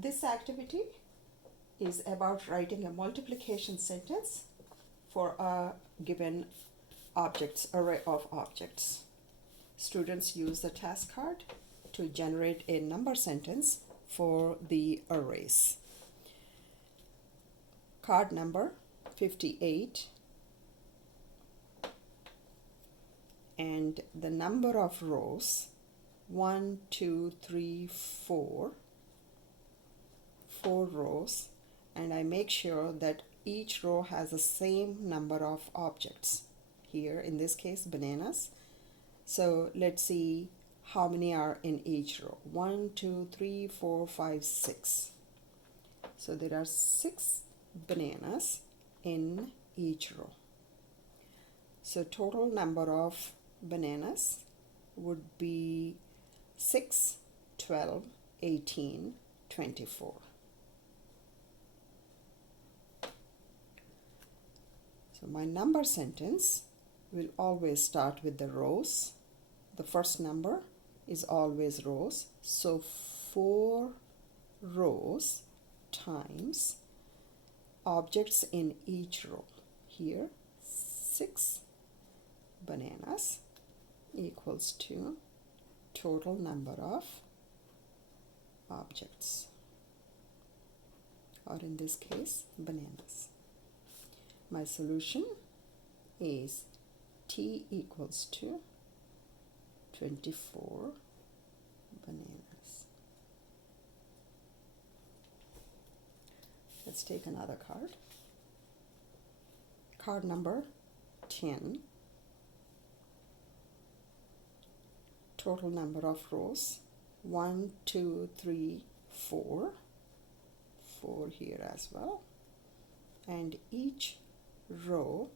This activity is about writing a multiplication sentence for a given array of objects. Students use the task card to generate a number sentence for the arrays. Card number 58 and the number of rows 1, 2, 3, 4 rows, and I make sure that each row has the same number of objects. Here in this case bananas. So let's see how many are in each row. 1, 2, 3, 4, 5, 6. So there are 6 bananas in each row. So total number of bananas would be 6, 12, 18, 24. So my number sentence will always start with the rows. The first number is always rows. So 4 rows times objects in each row. Here 6 bananas equals to total number of objects, or in this case bananas. My solution is T equals to 24 bananas. Let's take another card. Card number 10. Total number of rows 1, 2, 3, 4. 4 here as well. And each row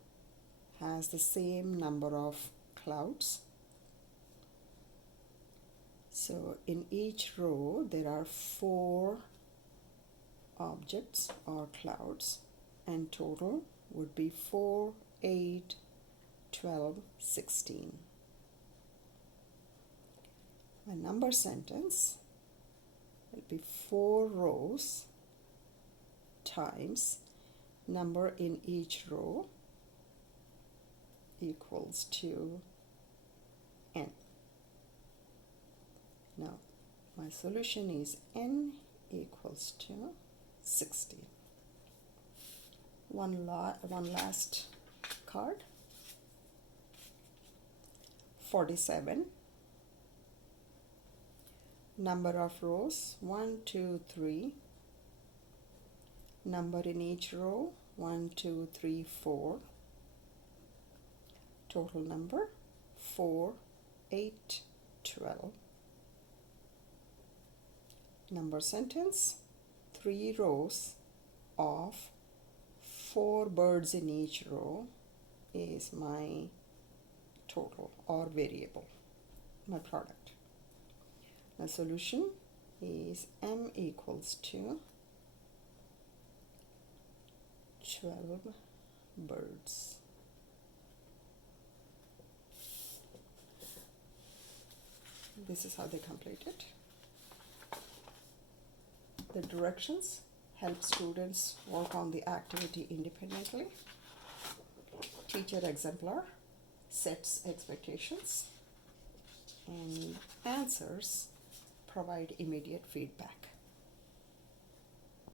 has the same number of clouds. So in each row there are 4 objects or clouds, and total would be 4, 8, 12, 16. My number sentence will be 4 rows times number in each row equals to n. Now my solution is n equals to 16. One last card. 47. Number of rows 1, 2, 3. Number in each row 1, 2, 3, 4. Total number 4, 8, 12. Number sentence 3 rows of 4 birds in each row is my total or variable, my product. My solution is m equals to 12 birds. This is how they complete it. The directions help students work on the activity independently. Teacher exemplar sets expectations, and answers provide immediate feedback.